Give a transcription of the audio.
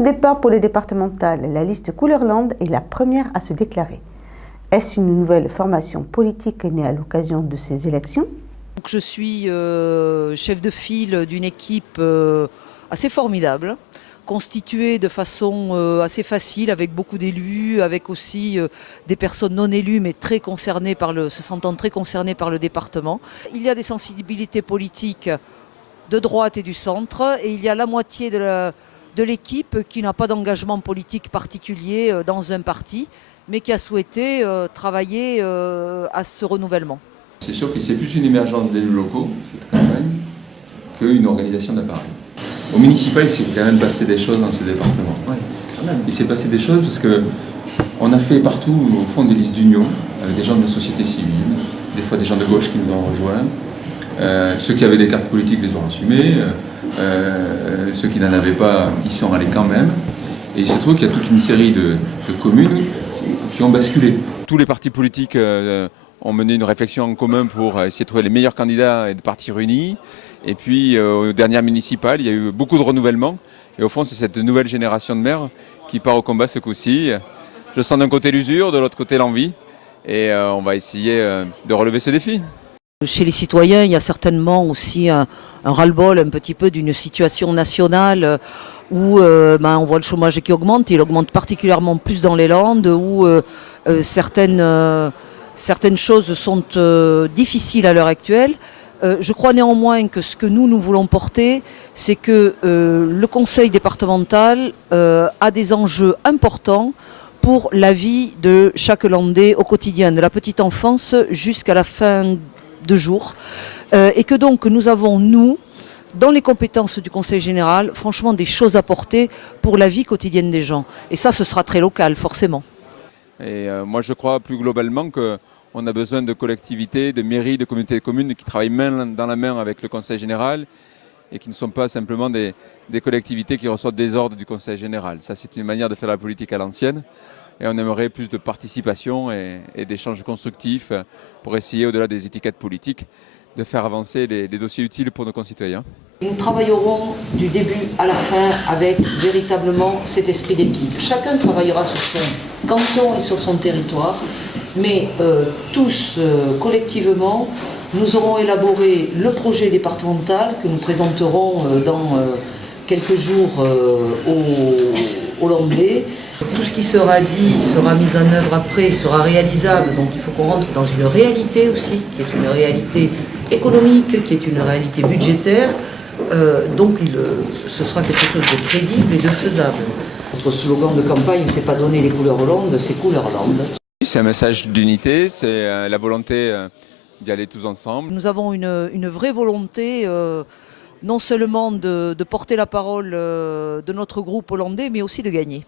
de départ pour les départementales, la liste Couleur-Land est la première à se déclarer. Est-ce une nouvelle formation politique née à l'occasion de ces élections? Je suis chef de file d'une équipe assez formidable, constituée de façon assez facile, avec beaucoup d'élus, avec aussi des personnes non élues, mais très concernées se sentant très concernées par le département. Il y a des sensibilités politiques de droite et du centre, et il y a la moitié de l'équipe qui n'a pas d'engagement politique particulier dans un parti, mais qui a souhaité travailler à ce renouvellement. C'est sûr que c'est plus une émergence d'élus locaux, cette campagne, qu'une organisation d'appareil. Au municipal, il s'est quand même passé des choses dans ce département. Oui, quand même. Il s'est passé des choses parce qu'on a fait partout, au fond, des listes d'union, avec des gens de la société civile, des fois des gens de gauche qui nous ont rejoints. Ceux qui avaient des cartes politiques les ont assumées, ceux qui n'en avaient pas, y sont allés quand même. Et il se trouve qu'il y a toute une série de communes qui ont basculé. Tous les partis politiques ont mené une réflexion en commun pour essayer de trouver les meilleurs candidats et de partir unis. Et puis aux dernières municipales, il y a eu beaucoup de renouvellement. Et au fond, c'est cette nouvelle génération de maires qui part au combat ce coup-ci. Je sens d'un côté l'usure, de l'autre côté l'envie. Et on va essayer de relever ce défi. Chez les citoyens, il y a certainement aussi un ras-le-bol un petit peu d'une situation nationale où on voit le chômage qui augmente. Il augmente particulièrement plus dans les Landes, où certaines choses sont difficiles à l'heure actuelle. Je crois néanmoins que ce que nous voulons porter, c'est que le conseil départemental a des enjeux importants pour la vie de chaque Landais au quotidien, de la petite enfance jusqu'à la fin de jour. Et que donc nous avons, dans les compétences du conseil général, franchement des choses à porter pour la vie quotidienne des gens. Et ça, ce sera très local, forcément. Et moi, je crois plus globalement qu'on a besoin de collectivités, de mairies, de communautés de communes qui travaillent main dans la main avec le conseil général et qui ne sont pas simplement des collectivités qui reçoivent des ordres du conseil général. Ça, c'est une manière de faire la politique à l'ancienne. Et on aimerait plus de participation et d'échanges constructifs pour essayer, au-delà des étiquettes politiques, de faire avancer les dossiers utiles pour nos concitoyens. Nous travaillerons du début à la fin avec véritablement cet esprit d'équipe. Chacun travaillera sur son canton et sur son territoire, mais tous collectivement, nous aurons élaboré le projet départemental que nous présenterons dans quelques jours aux Landais. Tout ce qui sera dit sera mis en œuvre après, sera réalisable. Donc il faut qu'on rentre dans une réalité aussi, qui est une réalité économique, qui est une réalité budgétaire. Donc ce sera quelque chose de crédible et de faisable. Notre slogan de campagne, c'est pas donner les couleurs aux Landes, c'est couleurs Landes. C'est un message d'unité, c'est la volonté d'y aller tous ensemble. Nous avons une vraie volonté non seulement de porter la parole de notre groupe hollandais, mais aussi de gagner.